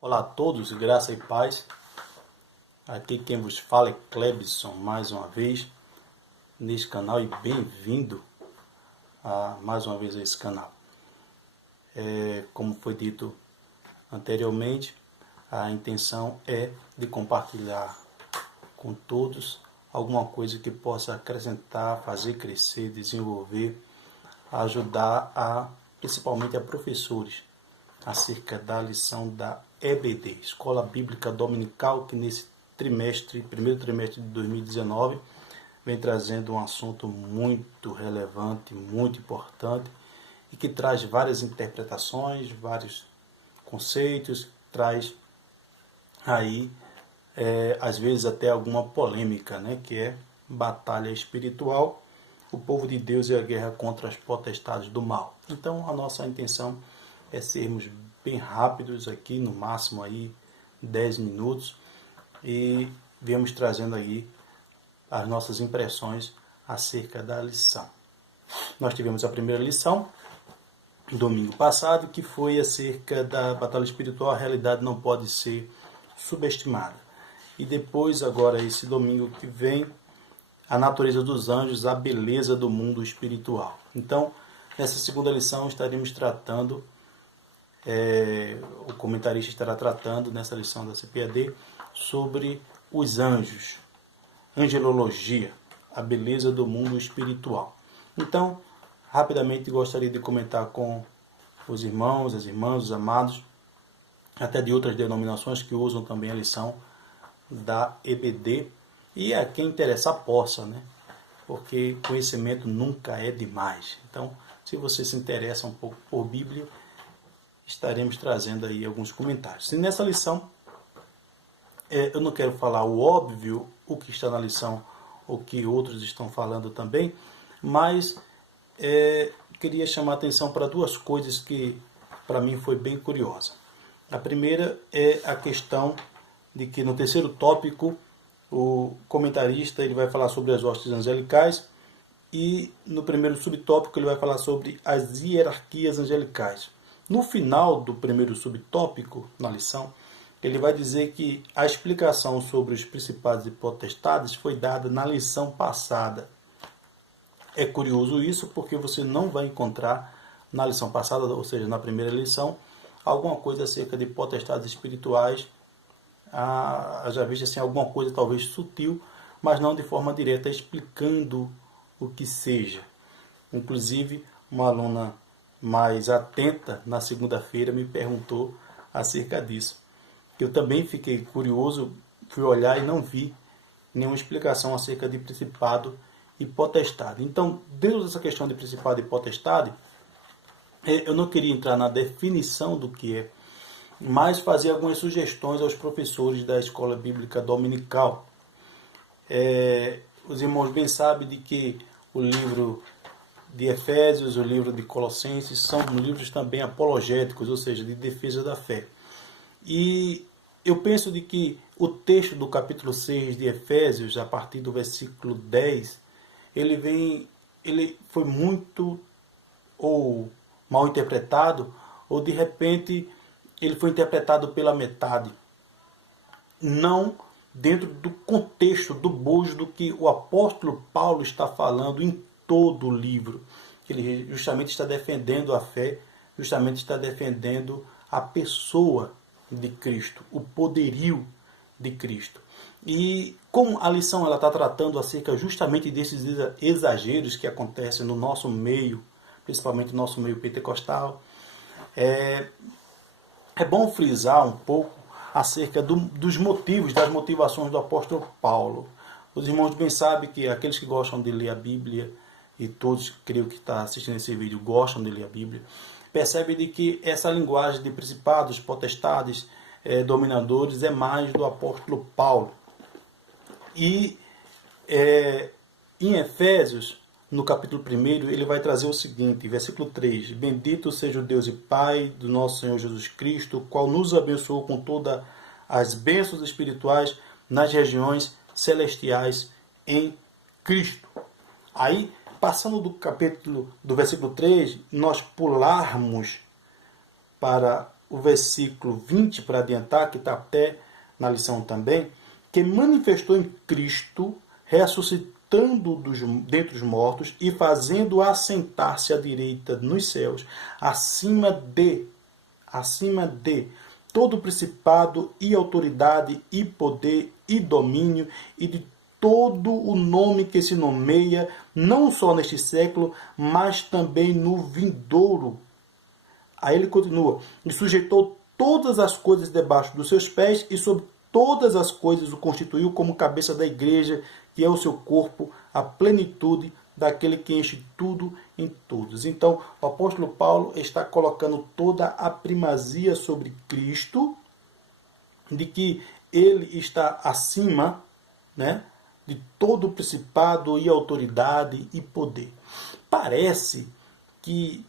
Olá a todos, graça e paz. Aqui quem vos fala é Clebson, mais uma vez, neste canal, e bem-vindo mais uma vez a esse canal. Como foi dito anteriormente, a intenção é de compartilhar com todos alguma coisa que possa acrescentar, fazer crescer, desenvolver, ajudar principalmente a professores acerca da lição da EBD, Escola Bíblica Dominical, que nesse primeiro trimestre de 2019, vem trazendo um assunto muito relevante, muito importante, e que traz várias interpretações, vários conceitos, traz aí, às vezes até alguma polêmica, né, que é batalha espiritual, o povo de Deus e a guerra contra as potestades do mal. Então a nossa intenção é sermos bem rápidos aqui, no máximo aí 10 minutos, e viemos trazendo aí as nossas impressões acerca da lição. Nós tivemos a primeira lição, domingo passado, que foi acerca da batalha espiritual, a realidade não pode ser subestimada. E depois, agora, esse domingo que vem, a natureza dos anjos, a beleza do mundo espiritual. Então, nessa segunda lição estaremos tratando, o comentarista estará tratando nessa lição da CPAD sobre os anjos, angelologia, a beleza do mundo espiritual. Então, rapidamente gostaria de comentar com os irmãos, as irmãs, os amados, até de outras denominações que usam também a lição da EBD, e a quem interessa possa, né? Porque conhecimento nunca é demais. Então, se você se interessa um pouco por Bíblia, estaremos trazendo aí alguns comentários. E nessa lição, eu não quero falar o óbvio, o que está na lição, o que outros estão falando também, mas queria chamar a atenção para duas coisas que para mim foi bem curiosa. A primeira é a questão de que no terceiro tópico o comentarista ele vai falar sobre as hostes angelicais, e no primeiro subtópico ele vai falar sobre as hierarquias angelicais. No final do primeiro subtópico, na lição, ele vai dizer que a explicação sobre os principados e potestades foi dada na lição passada. É curioso isso, porque você não vai encontrar na lição passada, ou seja, na primeira lição, alguma coisa acerca de potestades espirituais, já visto assim, alguma coisa talvez sutil, mas não de forma direta, explicando o que seja. Inclusive, uma aluna mais atenta na segunda-feira me perguntou acerca disso. Eu também fiquei curioso, fui olhar e não vi nenhuma explicação acerca de principado e potestade. Então, dentro dessa questão de principado e potestade, eu não queria entrar na definição do que é, mas fazer algumas sugestões aos professores da Escola Bíblica Dominical. Os irmãos bem sabem de que o livro de Efésios, o livro de Colossenses, são livros também apologéticos, ou seja, de defesa da fé. E eu penso de que o texto do capítulo 6 de Efésios, a partir do versículo 10, ele foi muito ou mal interpretado, ou de repente ele foi interpretado pela metade, não dentro do contexto, do bojo do que o apóstolo Paulo está falando em todo o livro. Ele justamente está defendendo a fé, justamente está defendendo a pessoa de Cristo, o poderio de Cristo. E como a lição ela está tratando acerca justamente desses exageros que acontecem no nosso meio, principalmente no nosso meio pentecostal, é bom frisar um pouco acerca dos motivos, das motivações do apóstolo Paulo. Os irmãos bem sabem que aqueles que gostam de ler a Bíblia, e todos, creio que estão assistindo esse vídeo, gostam de ler a Bíblia, percebem de que essa linguagem de principados, potestades, dominadores, é mais do apóstolo Paulo. E em Efésios, no capítulo 1, ele vai trazer o seguinte, versículo 3: Bendito seja o Deus e Pai do nosso Senhor Jesus Cristo, o qual nos abençoou com todas as bênçãos espirituais nas regiões celestiais em Cristo. Aí, passando do versículo 3, nós pularmos para o versículo 20 para adiantar, que está até na lição também, que manifestou em Cristo, ressuscitando dentre os mortos e fazendo assentar-se à direita nos céus, acima de todo principado e autoridade e poder e domínio e de todo o nome que se nomeia, não só neste século, mas também no vindouro. Aí ele continua, e sujeitou todas as coisas debaixo dos seus pés, e sobre todas as coisas o constituiu como cabeça da igreja, que é o seu corpo, a plenitude daquele que enche tudo em todos. Então, o apóstolo Paulo está colocando toda a primazia sobre Cristo, de que ele está acima, né, de todo o principado e autoridade e poder. Parece que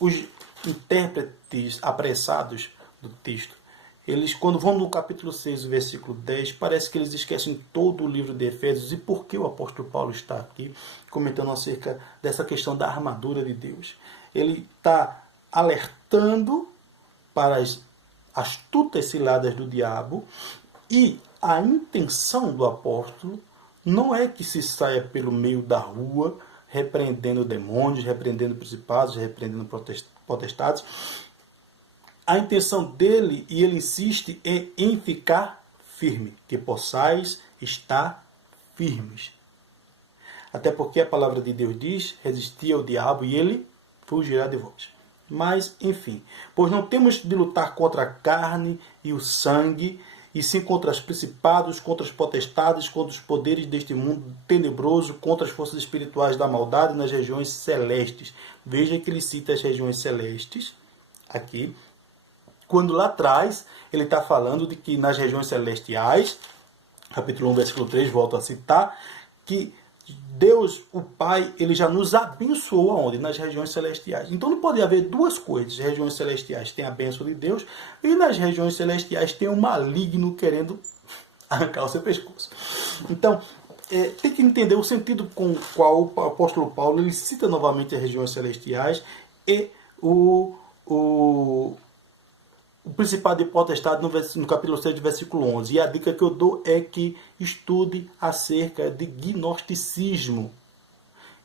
os intérpretes apressados do texto, eles, quando vão no capítulo 6, versículo 10, parece que eles esquecem todo o livro de Efésios. E por que o apóstolo Paulo está aqui comentando acerca dessa questão da armadura de Deus? Ele está alertando para as astutas ciladas do diabo, e a intenção do apóstolo não é que se saia pelo meio da rua repreendendo demônios, repreendendo principados, repreendendo potestades. A intenção dele, e ele insiste, é em ficar firme, que possais estar firmes. Até porque a palavra de Deus diz, resistir ao diabo e ele fugirá de vós. Mas, enfim, pois não temos de lutar contra a carne e o sangue, e sim contra os principados, contra as potestades, contra os poderes deste mundo tenebroso, contra as forças espirituais da maldade nas regiões celestes. Veja que ele cita as regiões celestes aqui, quando lá atrás ele está falando de que nas regiões celestiais, capítulo 1, versículo 3, volto a citar, que Deus, o Pai, ele já nos abençoou aonde? Nas regiões celestiais. Então não pode haver duas coisas. As regiões celestiais têm a bênção de Deus e nas regiões celestiais tem um maligno querendo arrancar o seu pescoço. Então, tem que entender o sentido com o qual o apóstolo Paulo ele cita novamente as regiões celestiais e o principado e potestade no capítulo 6, versículo 11. E a dica que eu dou é que estude acerca de gnosticismo.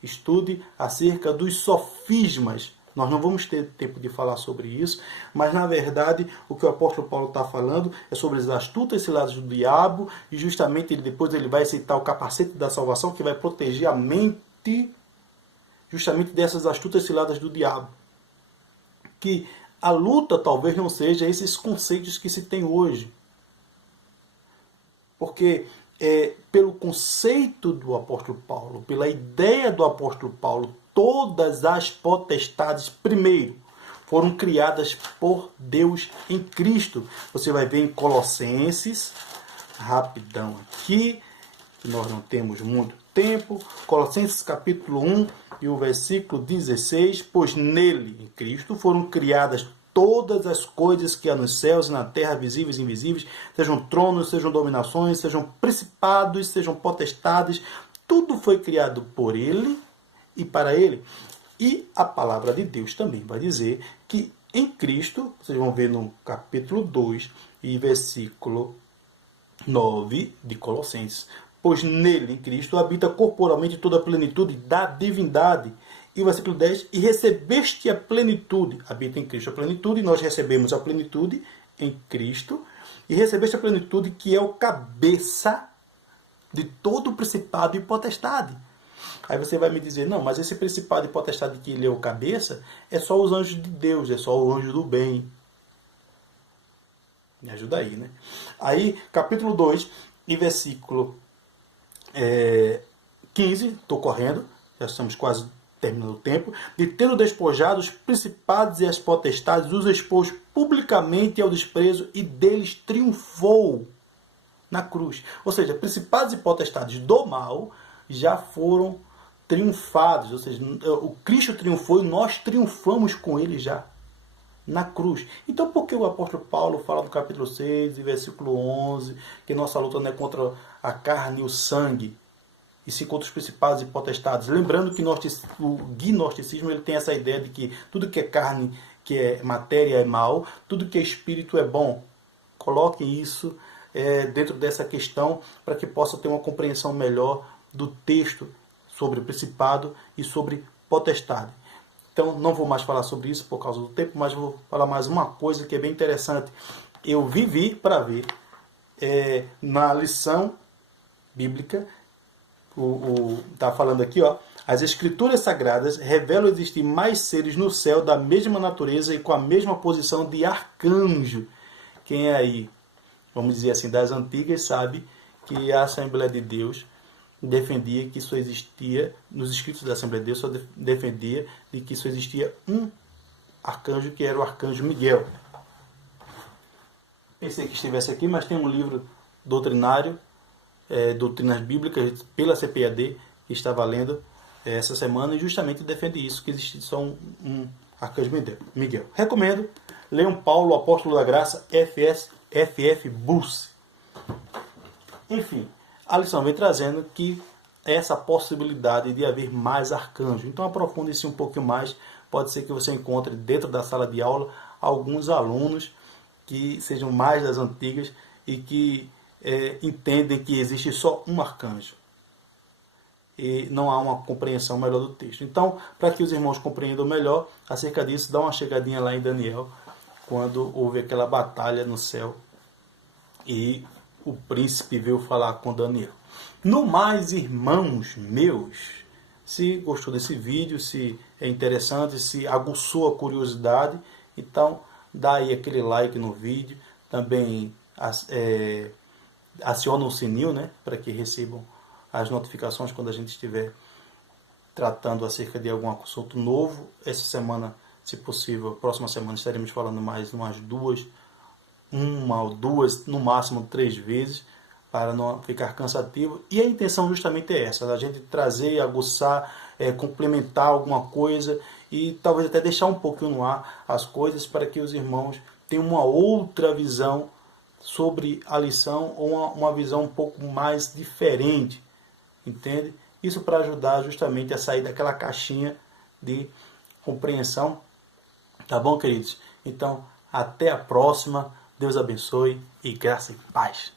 Estude acerca dos sofismas. Nós não vamos ter tempo de falar sobre isso, mas na verdade o que o apóstolo Paulo está falando é sobre as astutas ciladas do diabo, e justamente depois ele vai citar o capacete da salvação que vai proteger a mente justamente dessas astutas ciladas do diabo. Que a luta talvez não seja esses conceitos que se tem hoje. Porque pelo conceito do apóstolo Paulo, pela ideia do apóstolo Paulo, todas as potestades, primeiro, foram criadas por Deus em Cristo. Você vai ver em Colossenses, rapidão aqui, que nós não temos muito tempo, Colossenses capítulo 1 e o versículo 16, pois nele, em Cristo, foram criadas todas as coisas que há nos céus e na terra, visíveis e invisíveis, sejam tronos, sejam dominações, sejam principados, sejam potestades, tudo foi criado por ele e para ele. E a palavra de Deus também vai dizer que em Cristo, vocês vão ver no capítulo 2 e versículo 9 de Colossenses, pois nele, em Cristo, habita corporalmente toda a plenitude da divindade. E o versículo 10, e recebeste a plenitude, habita em Cristo a plenitude, e nós recebemos a plenitude em Cristo, e recebeste a plenitude que é o cabeça de todo o principado e potestade. Aí você vai me dizer, não, mas esse principado e potestade que ele é o cabeça, é só os anjos de Deus, é só o anjo do bem. Me ajuda aí, né? Aí, capítulo 2, e versículo 15, estou correndo, já estamos quase terminando o tempo, de tendo despojado os principados e as potestades, os expôs publicamente ao desprezo e deles triunfou na cruz. Ou seja, principados e potestades do mal já foram triunfados, ou seja, o Cristo triunfou e nós triunfamos com ele já na cruz. Então por que o apóstolo Paulo fala no capítulo 6 e versículo 11 que nossa luta não é contra a carne e o sangue, e sim contra os principados e potestades? Lembrando que o gnosticismo ele tem essa ideia de que tudo que é carne que é matéria é mal, tudo que é espírito é bom. Coloquem isso dentro dessa questão para que possa ter uma compreensão melhor do texto sobre principado e sobre potestade. Então não vou mais falar sobre isso por causa do tempo, mas vou falar mais uma coisa que é bem interessante. Eu vivi para ver na lição bíblica, tá falando aqui, ó, as escrituras sagradas revelam existir mais seres no céu da mesma natureza e com a mesma posição de arcanjo. Quem é aí, vamos dizer assim, das antigas, sabe que a Assembleia de Deus defendia que só existia, nos escritos da Assembleia de Deus, só defendia de que só existia um arcanjo, que era o arcanjo Miguel. Pensei que estivesse aqui, mas tem um livro doutrinário, Doutrinas Bíblicas, pela CPAD, que estava lendo essa semana, e justamente defende isso, que existe só um arcanjo Miguel. Recomendo, leiam Paulo, Apóstolo da Graça, F.F. Bruce. Enfim, a lição vem trazendo que essa possibilidade de haver mais arcanjos. Então aprofunde-se um pouquinho mais. Pode ser que você encontre dentro da sala de aula alguns alunos que sejam mais das antigas e que entendem que existe só um arcanjo. E não há uma compreensão melhor do texto. Então, para que os irmãos compreendam melhor acerca disso, dá uma chegadinha lá em Daniel, quando houve aquela batalha no céu e o príncipe veio falar com Daniel. No mais, irmãos meus, se gostou desse vídeo, se é interessante, se aguçou a curiosidade, então dá aí aquele like no vídeo. Também aciona o sininho, né, para que recebam as notificações quando a gente estiver tratando acerca de algum assunto novo. Essa semana, se possível, próxima semana estaremos falando mais umas uma ou duas, no máximo 3 vezes, para não ficar cansativo. E a intenção justamente é essa, a gente trazer, aguçar, complementar alguma coisa e talvez até deixar um pouquinho no ar as coisas para que os irmãos tenham uma outra visão sobre a lição, ou uma visão um pouco mais diferente, entende? Isso para ajudar justamente a sair daquela caixinha de compreensão. Tá bom, queridos? Então, até a próxima. Deus abençoe e graça e paz.